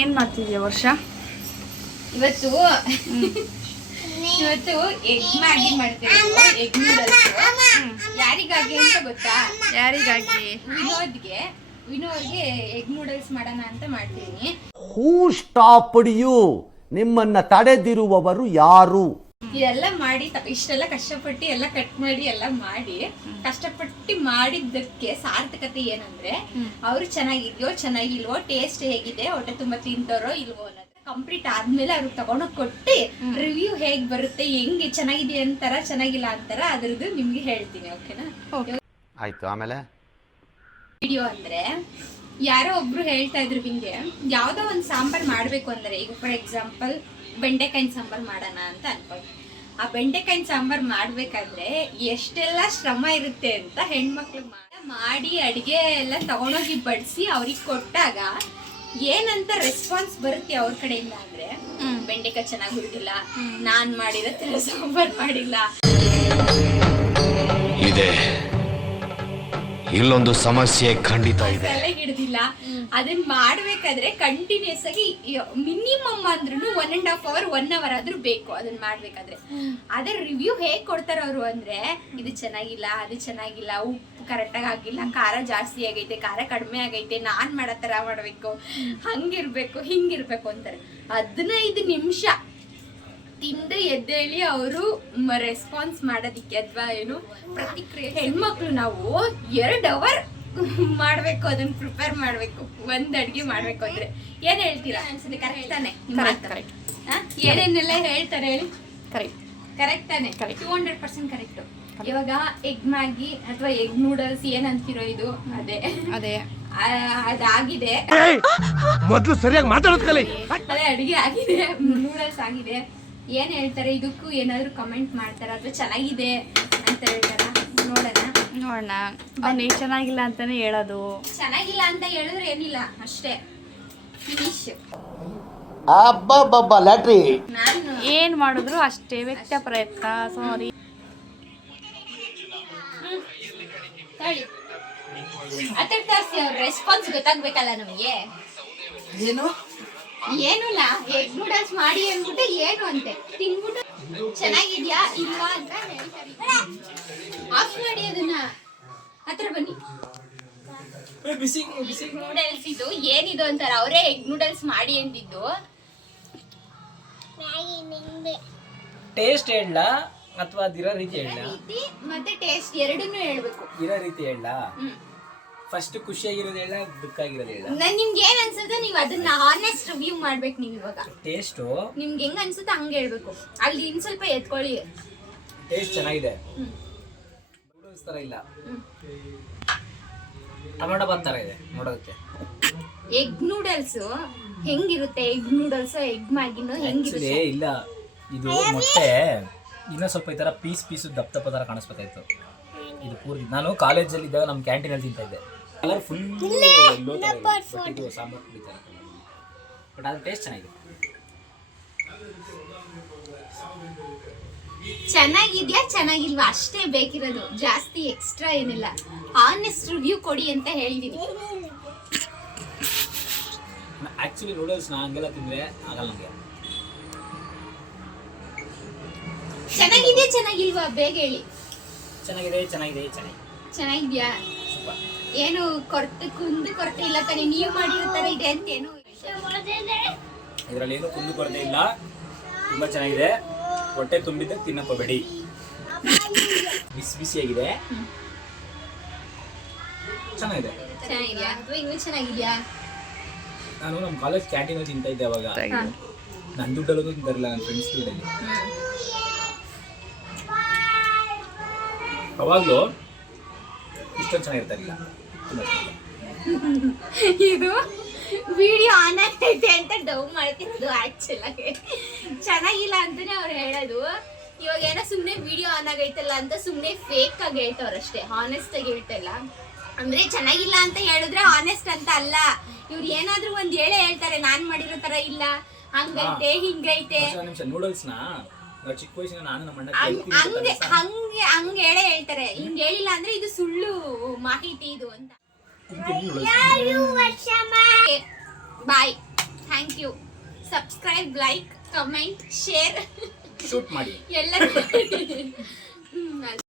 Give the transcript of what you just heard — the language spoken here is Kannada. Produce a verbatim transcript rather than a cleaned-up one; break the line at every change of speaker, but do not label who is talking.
ಏನ್ ಮಾಡ್ತಿದ್ಯಾ ವರ್ಷ?
ಇವತ್ತು ಇವತ್ತು ಎಗ್ ಮ್ಯಾಗಿ ಮಾಡ್ತೀವಿ. ಎಗ್ ನೂಡಲ್ಸ್ ಯಾರಿಗಾಗಿ ಅಂತ ಗೊತ್ತಾ?
ಯಾರಿಗಾಗಿ?
ವಿನೋದ್ಗೆ ವಿನೋದ್ಗೆ ಎಗ್ ನೂಡಲ್ಸ್ ಮಾಡೋಣ ಅಂತ ಮಾಡ್ತೀನಿ.
Who stopped you? ನಿಮ್ಮನ್ನ ತಡೆದಿರುವವರು ಯಾರು?
ಇದೆಲ್ಲ ಮಾಡಿ ಇಷ್ಟೆಲ್ಲ ಕಷ್ಟಪಟ್ಟು ಎಲ್ಲ ಕಟ್ ಮಾಡಿ ಎಲ್ಲ ಮಾಡಿ ಕಷ್ಟಪಟ್ಟು ಮಾಡಿದ್ದಕ್ಕೆ ಸಾರ್ಥಕತೆ ಏನಂದ್ರೆ ಅವ್ರು ಚೆನ್ನಾಗಿದ್ಯೋ ಚೆನ್ನಾಗಿಲ್ವೋ, ಟೇಸ್ಟ್ ಹೇಗಿದೆ, ಹೊಟ್ಟೆ ತುಂಬಾ ತಿಂತಾರೋ ಇಲ್ವೋ ಅನ್ನೋದು ಕಂಪ್ಲೀಟ್ ಆದ್ಮೇಲೆ ಅವ್ರಿಗೆ ತಗೊಂಡೋಗಿ ಕೊಟ್ಟು ರಿವ್ಯೂ ಹೇಗ್ ಬರುತ್ತೆ, ಹೆಂಗೆ ಚೆನ್ನಾಗಿದೆ ಅಂತಾರ ಚೆನ್ನಾಗಿಲ್ಲ ಅಂತಾರ ಅದ್ರದ್ದು ನಿಮ್ಗೆ ಹೇಳ್ತೀನಿ. ಓಕೆನಾ?
ಆಯ್ತು. ಆಮೇಲೆ
ವಿಡಿಯೋ ಅಂದ್ರೆ ಯಾರೋ ಒಬ್ರು ಹೇಳ್ತಾ ಇದ್ರು ಹಿಂಗೆ ಯಾವ್ದೋ ಒಂದ್ ಸಾಂಬಾರ್ ಮಾಡ್ಬೇಕು ಅಂದ್ರೆ, ಈಗ ಫಾರ್ ಎಕ್ಸಾಂಪಲ್ ಬೆಂಡೆಕಾಯಿನ ಸಾಂಬಾರ್ ಮಾಡೋಣ ಅಂತ ಅನ್ಕೊಳ್ಳಿ. ಆ ಬೆಂಡೆಕಾಯಿನ ಸಾಂಬಾರ್ ಮಾಡ್ಬೇಕಾದ್ರೆ ಎಷ್ಟೆಲ್ಲ ಶ್ರಮ ಇರುತ್ತೆ ಅಂತ ಹೆಣ್ಮಕ್ಳು ಮಾಡಿ ಅಡಿಗೆ ಎಲ್ಲ ತಗೊಂಡೋಗಿ ಬಡಿಸಿ ಅವ್ರಿಗೆ ಕೊಟ್ಟಾಗ ಏನಂತ ರೆಸ್ಪಾನ್ಸ್ ಬರುತ್ತೆ ಅವ್ರ ಕಡೆಯಿಂದ ಅಂದ್ರೆ, ಬೆಂಡೆಕಾಯಿ ಚೆನ್ನಾಗಿ ಹುರಿದಿಲ್ಲ, ನಾನ್ ಮಾಡಿರೋ ತರ ಸಾಂಬಾರ್ ಮಾಡಿಲ್ಲ,
ಇದೆ ಇಲ್ಲೊಂದು ಸಮಸ್ಯೆ ಖಂಡಿತ ಇದೆ,
ತಲೆ ಹಿಡ್ದಿಲ್ಲ. ಅದನ್ನ ಮಾಡ್ಬೇಕಾದ್ರೆ ಕಂಟಿನ್ಯೂಸ್ ಆಗಿ ಮಿನಿಮಮ್ ಅಂದ್ರೂ one and half hour one hour ಆದ್ರೂ ಬೇಕು ಅದನ್ನ ಮಾಡ್ಬೇಕಾದ್ರೆ. ಅದ್ರ ರಿವ್ಯೂ ಹೇಗ್ ಕೊಡ್ತಾರ ಅವರು ಅಂದ್ರೆ, ಇದು ಚೆನ್ನಾಗಿಲ್ಲ, ಅದು ಚೆನ್ನಾಗಿಲ್ಲ, ಉಪ್ಪು ಕರೆಕ್ಟಾಗಿ ಆಗಿಲ್ಲ, ಖಾರ ಜಾಸ್ತಿ ಆಗೈತೆ, ಖಾರ ಕಡಿಮೆ ಆಗೈತೆ, ನಾನ್ ಮಾಡೋ ತರ ಮಾಡ್ಬೇಕು, ಹಂಗಿರ್ಬೇಕು ಹಿಂಗಿರ್ಬೇಕು ಅಂತಾರೆ. ಹದಿನೈದು ನಿಮಿಷ ತಿಂದು ಎದ್ದೇಳಿ ಅವರು ರೆಸ್ಪಾನ್ಸ್ ಮಾಡೋದಿಕ್ಕೆ ಅಥವಾ ಏನು ಪ್ರತಿಕ್ರಿಯೆ. ಹೆಣ್ಮಕ್ಳು ನಾವು ಎರಡು ಅವರ್ ಮಾಡ್ಬೇಕು, ಅದನ್ನ ಪ್ರಿಪೇರ್ ಮಾಡ್ಬೇಕು, ಒಂದ್ ಅಡ್ಗೆ ಮಾಡ್ಬೇಕು ಅಂದ್ರೆ ಏನ್ ಹೇಳ್ತೀರಾ ಅನ್ಸುತ್ತೆ? ಕರೆಕ್ಟ್ ತಾನೆ? ಏನೇನೆಲ್ಲ ಹೇಳ್ತಾರೆ ಹೇಳಿ?
ಕರೆಕ್ಟ್
ಕರೆಕ್ಟ್ ತಾನೆ? Two hundred percent correct. ಇವಾಗ ಎಗ್ ಮ್ಯಾಗಿ ಅಥವಾ ಎಗ್ ನೂಡಲ್ಸ್ ಏನಂತಿರೋ ಇದು ಅದೇ
ಅದೇ
ಅದಾಗಿದೆ.
ಮೊದಲು ಸರಿಯಾಗಿ ಮಾತಾಡೋದು ಕಲಿ.
ಅದೇ ಅಡಿಗೆ ಆಗಿದೆ, ನೂಡಲ್ಸ್ ಆಗಿದೆ. ಏನ್ ಹೇಳ್ತಾರೆ ಇದಕ್ಕೂ? ಏನಾದ್ರು ಕಮೆಂಟ್ ಮಾಡ್ತಾರ ಅಥವಾ ಚೆನ್ನಾಗಿದೆ ಅಂತ ಹೇಳ್ತಾರ? ನೋಡೋಣ
ನೋಡೋಣ. ಅವ್ನು ಚೆನ್ನಾಗಿಲ್ಲ ಅಂತಾನೆ ಹೇಳೋದು.
ಚೆನ್ನಾಗಿಲ್ಲ ಅಂತ ಹೇಳಿದ್ರೆ ಏನಿಲ್ಲ, ಅಷ್ಟೇ, ಫಿನಿಶ್.
ಅಬ್ಬಬ್ಬಬ್ಬ ಲ್ಯಾಟ್ರಿ.
ನಾನು
ಏನ್ ಮಾಡಿದ್ರು ಅಷ್ಟೇ, ವ್ಯಕ್ತ ಪ್ರಯತ್ನ. ಸಾರಿ
ತಳಿ ಅತ್ತ ತೋರಿಸಿ ಅವ್ರ ರೆಸ್ಪಾನ್ಸ್ ಗೊತ್ತಾಗ್ಬೇಕಲ್ಲ ನಮಗೆ.
ಏನು
ಏನಿಲ್ಲ, ಎಗ್ ನೂಡಲ್ಸ್ ಮಾಡಿ ಅಂದ್ಬಿಟ್ಟು ಏನು ಅಂತೆ ತಿನ್ಬಿಟ್ಟು ಚೆನ್ನಾಗಿದ್ಯಾ ಇಲ್ವಾ ಅಂತ ಹೇಳ್ತಾರೆ. ಆಫ್ ಮಾಡಿ ಅದನ್ನ. ಹತ್ರ ಬನ್ನಿ. ನೂಡಲ್ಸ್ ಇದು ಏನಿದು ಅಂತಾರೆ. ಅವರೇ ಎಗ್ ನೂಡಲ್ಸ್ ಮಾಡಿ ಅಂದಿದ್ದು.
ಟೇಸ್ಟ್ ಹೇಳ ಅಥವಾ ಅದಿರೋ ರೀತಿ ಹೇಳ?
ರೀತಿ ಮತ್ತೆ ಟೇಸ್ಟ್ ಎರಡನ್ನೂ ಹೇಳ್ಬೇಕು.
ಇರೋ ರೀತಿ ಹೇಳ? ಫಸ್ಟ್ ಖುಷಿಯಾಗಿರೋದು ಹೇಳ, ದುಃಖ ಆಗಿರೋದು ಹೇಳ?
ನನ್ ನಿಮ್ಗೆ ಏನ್ ಅನ್ಸುತ್ತೋ ನೀವು ಅದನ್ನ ಹಾನೆಸ್ಟ್ ರಿವ್ಯೂ ಮಾಡ್ಬೇಕು. ನೀವು ಇವಾಗ
ಟೇಸ್ಟು
ನಿಮ್ಗೆ ಹೆಂಗ್ ಅನ್ಸುತ್ತೋ ಹಂಗೆ ಹೇಳ್ಬೇಕು. ಅಲ್ಲಿ ಇನ್ ಸ್ವಲ್ಪ ಎತ್ಕೊಳ್ಳಿ.
ಟೇಸ್ಟ್ ಚೆನ್ನಾಗಿದೆ, ನೂಡಲ್ಸ್ ತರ ಇಲ್ಲ, ಟೊಮೆಟೊ ಬಾತ್ ತರ ಇದೆ ನೋಡೋದಕ್ಕೆ.
ಎಗ್ ನೂಡಲ್ಸ್ ಹೆಂಗಿರುತ್ತೆ? ಎಗ್ ನೂಡಲ್ಸ್ ಎಗ್ ಮ್ಯಾಗಿನೋ ಹೆಂಗಿರುತ್ತೆ?
ಇಲ್ಲ, ಇದು ಮೊಟ್ಟೆ ಇನ್ನೂ ಸ್ವಲ್ಪ ಈ ತರ ಪೀಸ್ ಪೀಸ್ ದಪ್ಪ ದಪ್ಪ ತರ ಕಾಣಿಸ್ಬೇಕಾಯ್ತು. ಇದು ಪೂರ್ತಿ ನಾನು ಕಾಲೇಜಲ್ಲಿ ಇದ್ದಾಗ ನಮ್ಮ ಕ್ಯಾಂಟೀನಲ್ಲಿ ತಿಂತಾ ಇದ್ದೆ. ಕಲರ್ ಫುಲ್ ಸಾಂಬಾರ್ ಕುಡಿತಾರೆ, ಬಟ್ ಅದು ಟೇಸ್ಟ್ ಚೆನ್ನಾಗಿದೆ.
ಚೆನ್ನಾಗಿದ್ಯಾ ಚೆನ್ನಾಗಿಲ್ವಾ ಅಷ್ಟೇ ಬೇಕಿರೋದು, ಜಾಸ್ತಿ ಎಕ್ಸ್ಟ್ರಾ ಏನಿಲ್ಲ. ಆನೆಸ್ಟ್ ರಿವ್ಯೂ ಕೊಡಿ ಅಂತ ಹೇಳಿದೀನಿ.
ಆಕ್ಚುಲಿ ನೂಡಲ್ಸ್ ನಾ ಹಂಗೆಲ್ಲ ತಿಂದ್ರೆ ಆಗಲ್ಲ ನನಗೆ.
ಚೆನ್ನಾಗಿದ್ಯಾ ಚೆನ್ನಾಗಿಲ್ವಾ ಬೇಗ ಹೇಳಿ.
ಚೆನ್ನಾಗಿದೆ ಚೆನ್ನಾಗಿದೆ ಚೆನ್ನಾಗಿದೆ
ಚೆನ್ನಾಗಿದ್ಯಾ? ಏನು ಕೊರತೆ ಕುಂದು ಕೊರತೆ ಇಲ್ಲ ತಾನೆ? ನೀವು ಮಾಡಿರ್ತಾರೆ ಇದೆ ಅಂತ ಏನು
ಇದರಲ್ಲಿ ಏನು ಕುಂದು ಕೊರತೆ ಇಲ್ಲ, ತುಂಬಾ ಚೆನ್ನಾಗಿದೆ. ಹೊಟ್ಟೆ ತುಂಬಿದ್ದ ತಿನ್ನಕೋಬೇಡಿ. ಬಿಸಿ ಬಿಸಿಯಾಗಿದೆ, ಚೆನ್ನಾಗಿದೆ.
ಚೆನ್ನಾಗಿದ್ಯಾ ಅಥವಾ ಇನ್ನೂ ಚೆನ್ನಾಗಿದ್ಯಾ?
ನಾನು ನಮ್ಮ ಕಾಲೇಜ್ ಕ್ಯಾಂಟೀನ್ ತಿಂತಾ ಇದ್ದೆ ಅವಾಗ. ನನ್ನ ದುಡ್ಡಲ್ಲೂ ತಿಂತಾರಿಲ್ಲ, ನನ್ನ ಫ್ರೆಂಡ್ಸ್ ದುಡ್ಡಲ್ಲಿ. ಅವಾಗಲೂ ಇಷ್ಟೊಂದು ಚೆನ್ನಾಗಿರ್ತಾರಿಲ್ಲ.
ಇದು ವಿಡಿಯೋ ಆನ್ ಆಗ್ತೈತೆ ಅಂತ ಡೌ ಮಾಡ್ತಿರೋದು. ಆಕ್ಚುಲ್ ಆಗಿ ಚೆನ್ನಾಗಿಲ್ಲ ಅಂತಾನೆ ಅವ್ರು ಹೇಳೋದು. ಇವಾಗ ಏನೋ ಸುಮ್ಮನೆ ವಿಡಿಯೋ ಆನ್ ಆಗೈತಲ್ಲ ಅಂತ ಸುಮ್ಮನೆ ಫೇಕ್ ಆಗಿ ಹೇಳ್ತವ್ರಷ್ಟೇ, ಹಾನೆಸ್ಟ್ ಆಗಿ ಹೇಳ್ತಲ್ಲ. ಅಂದ್ರೆ ಚೆನ್ನಾಗಿಲ್ಲ ಅಂತ ಹೇಳಿದ್ರೆ ಹಾನೆಸ್ಟ್ ಅಂತ ಅಲ್ಲ. ಇವ್ರು ಏನಾದ್ರೂ ಒಂದ್ ಹೇಳೇ ಹೇಳ್ತಾರೆ, ನಾನ್ ಮಾಡಿರೋ ತರ ಇಲ್ಲ, ಹಂಗೈತೆ ಹಿಂಗೈತೆ.
ನೂಡಲ್ಸ್ ನ ಚಿಕ್ಕ ವಯಸ್ಸಿನ ನಾನು ನಮ್ಮ ಅಣ್ಣ
ಹಂಗೆ ಹಂಗೆ ಹಂಗೆ ಹೇಳೇ ಹೇಳ್ತಾರೆ. ಹಿಂಗ್ ಹೇಳಿಲ್ಲ ಅಂದ್ರೆ ಇದು ಸುಳ್ಳು ಮಾಹಿತಿ ಇದು ಅಂತ. Bye. Thank you. Subscribe, like, comment, share
shoot ಮಾಡಿ
ಎಲ್ಲರೂ